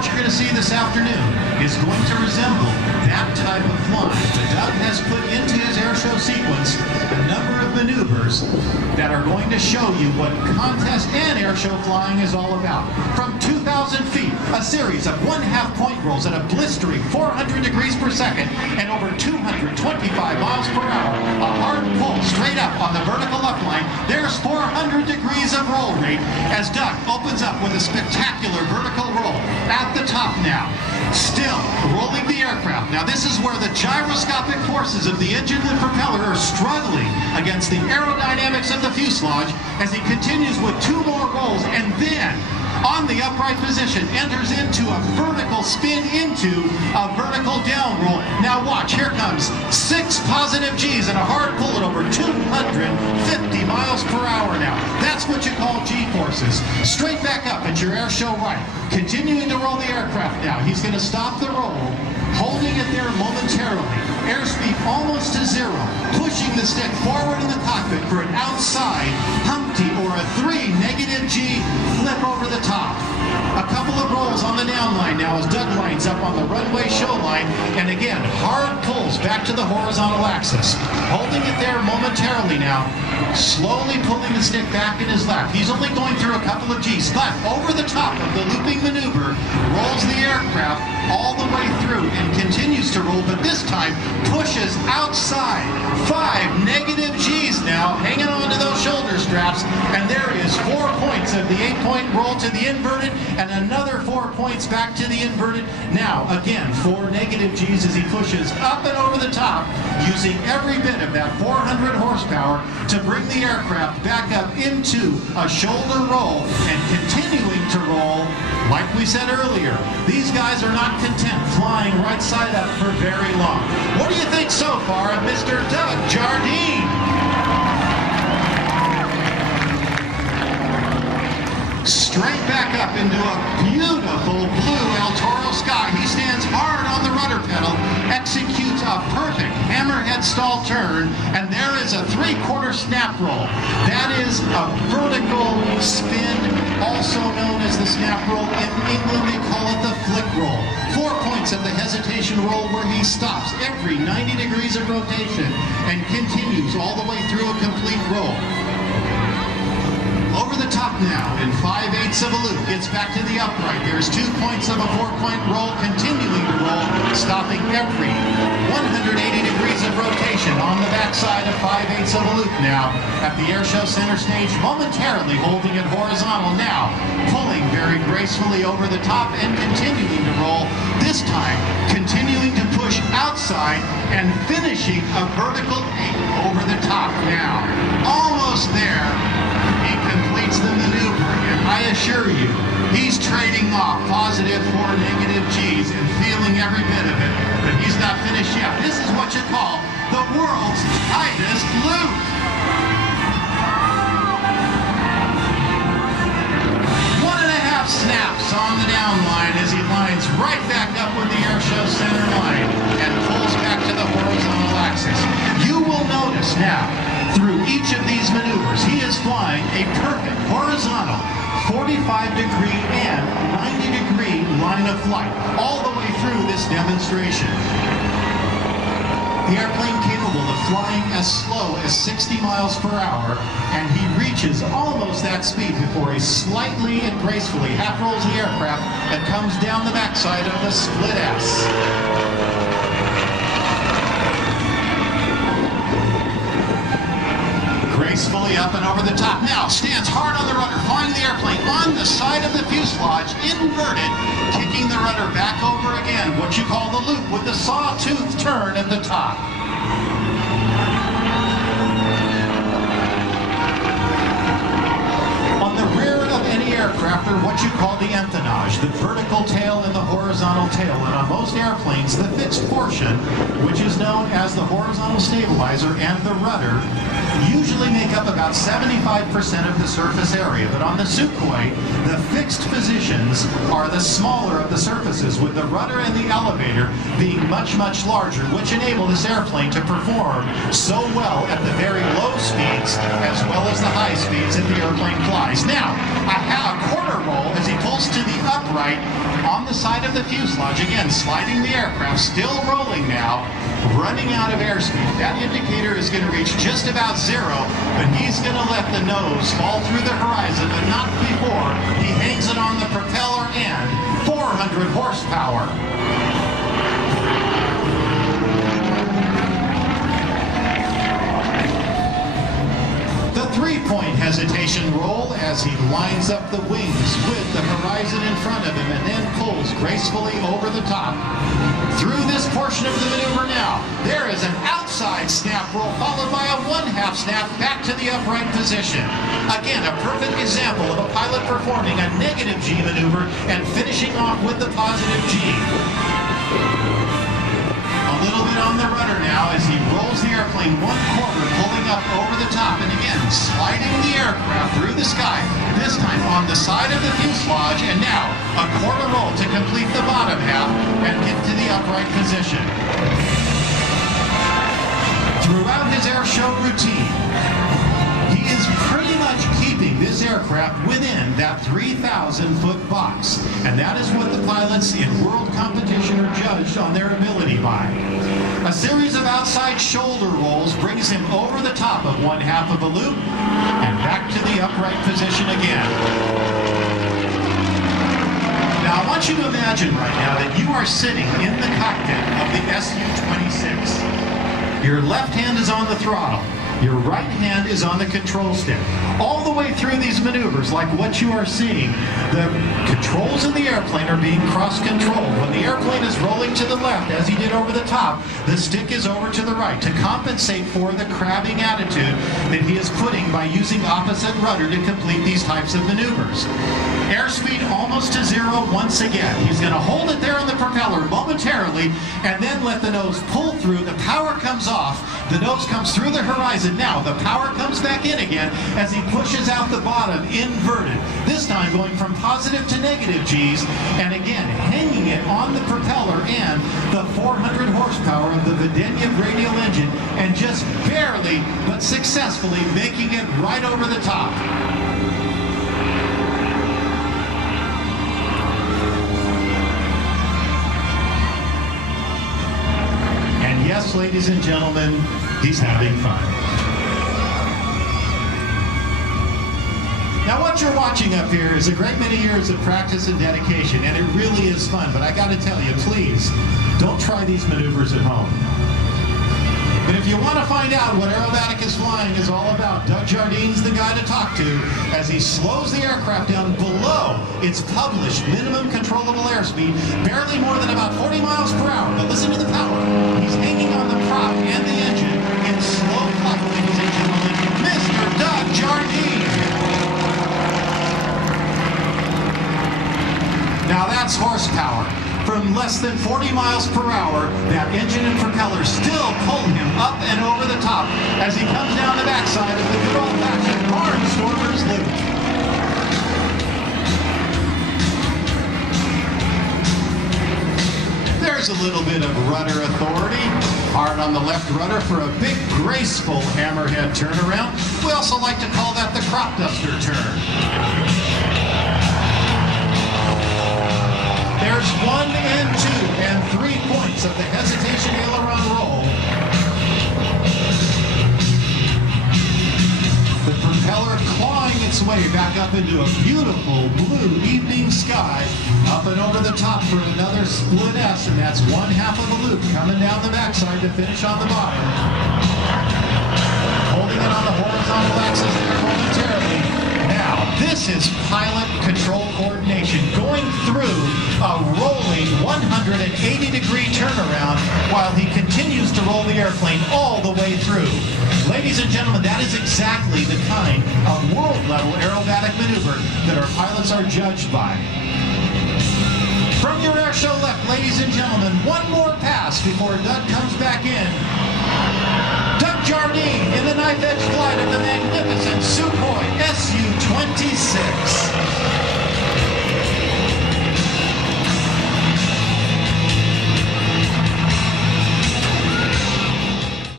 what you're going to see this afternoon is going to resemble that type of flying. But Doug has put into his airshow sequence a number of maneuvers that are going to show you what contest and airshow flying is all about. From 2,000 feet, a series of 1/2 point rolls at a blistering 400 degrees per second and over 225 miles per hour. A hard pull straight up on the vertical upline. There's 400 degrees of roll rate as Doug opens up with a spectacular vertical roll at the top now. Still rolling the aircraft. Now this is where the gyroscopic forces of the engine and propeller are struggling against the aerodynamics of the fuselage as he continues with 2 more rolls and then on the upright position enters into a vertical spin into a vertical down roll. Now watch, here comes 6 positive G's and a hard pull at over 250 miles per hour now. That's what you call G-forces. Straight back up at your airshow right. Continuing to roll the aircraft now. He's going to stop the roll, holding it there momentarily. Airspeed almost to 0. Pushing the stick forward in the cockpit for an outside Humpty or a 3 negative G flip over the top. A couple of rolls on the down line now as Doug lines up on the runway show line, and again, hard pulls back to the horizontal axis. Holding it there momentarily now, slowly pulling the stick back in his lap. He's only going through a couple of G's, but over the top of the looping maneuver, rolls the aircraft all the way through and continues to roll, but this time pushes outside. 5 negative G's now, hanging on to those shoulder straps, and there is 4 points of the 8-point roll to the inverted, and another 4 points back to the inverted. Now, again, 4 negative G's as he pushes up and over the top, using every bit of that 400 horsepower to bring the aircraft back up into a shoulder roll and continuing to roll. Like we said earlier, these guys are not content flying right side up for very long. What do you think so far of Mr. Doug Jardine? Straight back up into a beautiful blue El Toro sky. He stands hard on the rudder pedal, executes a perfect hammerhead stall turn, and there is a 3/4 snap roll. That is a vertical spin, also known as the snap roll. In England, they call it the flick roll. 4 points of the hesitation roll where he stops every 90 degrees of rotation and continues all the way through a complete roll. Over the top now in 5/8 of a loop, gets back to the upright. There's 2 points of a 4-point roll, continuing to roll, stopping every 180 degrees of rotation on the backside of 5/8 of a loop now at the airshow center stage, momentarily holding it horizontal now, pulling very gracefully over the top and continuing to roll, this time continuing to push outside and finishing a vertical 8 over the top now. Almost there. He completes the maneuver, and I assure you, he's trading off positive 4 negative G's and feeling every bit of it, but he's not finished yet. This is what you call the world's tightest loop. 1.5 snaps on the down line as he lines right back up with the airshow center line and pulls back to the horizontal axis. You will notice now, through each of these maneuvers, he is flying a perfect horizontal 45-degree and 90-degree line of flight all the way through this demonstration. The airplane capable of flying as slow as 60 miles per hour, and he reaches almost that speed before he slightly and gracefully half rolls the aircraft and comes down the backside of the split S. Gracefully up and over the top. Now stands hard on the rudder, flying the airplane on the side of the fuselage, inverted, kicking the rudder back over again, what you call the loop with the sawtooth turn at the top. On the rear of any aircraft are what you call the empennage, the vertical tail and the horizontal tail, and on most airplanes the fixed portion, which is known as the horizontal stabilizer, and the rudder usually make up about 75% of the surface area, but on the Sukhoi, the fixed positions are the smaller of the surfaces, with the rudder and the elevator being much, much larger, which enable this airplane to perform so well at the very low speeds as well as the high speeds that the airplane flies. Now, a quarter roll as he pulls close to the upright on the side of the fuselage. Again, sliding the aircraft, still rolling now, running out of airspeed. That indicator is going to reach just about zero, but he's going to let the nose fall through the horizon, but not before he hangs it on the propeller and 400 horsepower. The three-point hesitation roll as he lines up the wings with the horizon in front of him and then pulls gracefully over the top. Through this portion of the maneuver now, there is an outside snap roll followed by a one-half snap back to the upright position. Again, a perfect example of a pilot performing a negative G maneuver and finishing off with the positive G. A little bit on the rudder now as he rolls the airplane one quarter, pulling up over the top, and again, sliding the aircraft through the sky, this time on the side of the fuselage, and now a quarter roll to complete the bottom half and get to the upright position. Throughout his air show routine, he is pretty much keeping this aircraft within that 3,000-foot box. And that is what the pilots in world competition are judged on their ability by. A series of outside shoulder rolls brings him over the top of one half of a loop and back to the upright position again. Now I want you to imagine right now that you are sitting in the cockpit of the Su-26. Your left hand is on the throttle. Your right hand is on the control stick. All the way through these maneuvers, like what you are seeing, the controls in the airplane are being cross-controlled. When the airplane is rolling to the left, as he did over the top, the stick is over to the right to compensate for the crabbing attitude that he is putting by using opposite rudder to complete these types of maneuvers. Airspeed almost to zero once again. He's going to hold it there on the propeller momentarily and then let the nose pull through. The power comes off. The nose comes through the horizon. Now the power comes back in again as he pushes out the bottom inverted. This time going from positive to negative G's and again hanging it on the propeller and the 400 horsepower of the Videnia radial engine and just barely but successfully making it right over the top. And yes, ladies and gentlemen, he's having fun. Now what you're watching up here is a great many years of practice and dedication, and it really is fun, but I gotta tell you, please, don't try these maneuvers at home. But if you want to find out what aerobatic flying is all about, Doug Jardine's the guy to talk to as he slows the aircraft down below its published minimum controllable airspeed, barely more than about 40 miles per hour. But listen to the power. He's hanging on the prop and the engine in slow flight, ladies and gentlemen, Mr. Doug Jardine. Now that's horsepower. From less than 40 miles per hour, that engine and propeller still pull him up and over the top as he comes down the backside of the good old-fashioned barnstormer's loop. There's a little bit of rudder authority. Hard on the left rudder for a big, graceful hammerhead turnaround. We also like to call that the crop duster turn. There's 1 and 2 and 3 points of the hesitation aileron roll. The propeller clawing its way back up into a beautiful blue evening sky, up and over the top for another split S, and that's one half of a loop coming down the backside to finish on the bottom. Holding it on the horizontal axis there momentarily. Now, this is pilot control coordination, going through a rolling 180-degree turnaround while he continues to roll the airplane all the way through. Ladies and gentlemen, that is exactly the kind of world-level aerobatic maneuver that our pilots are judged by. From your air show left, ladies and gentlemen, one more pass before Doug comes back in. Doug Jardine in the knife-edge flight of the magnificent Sukhoi Su-26.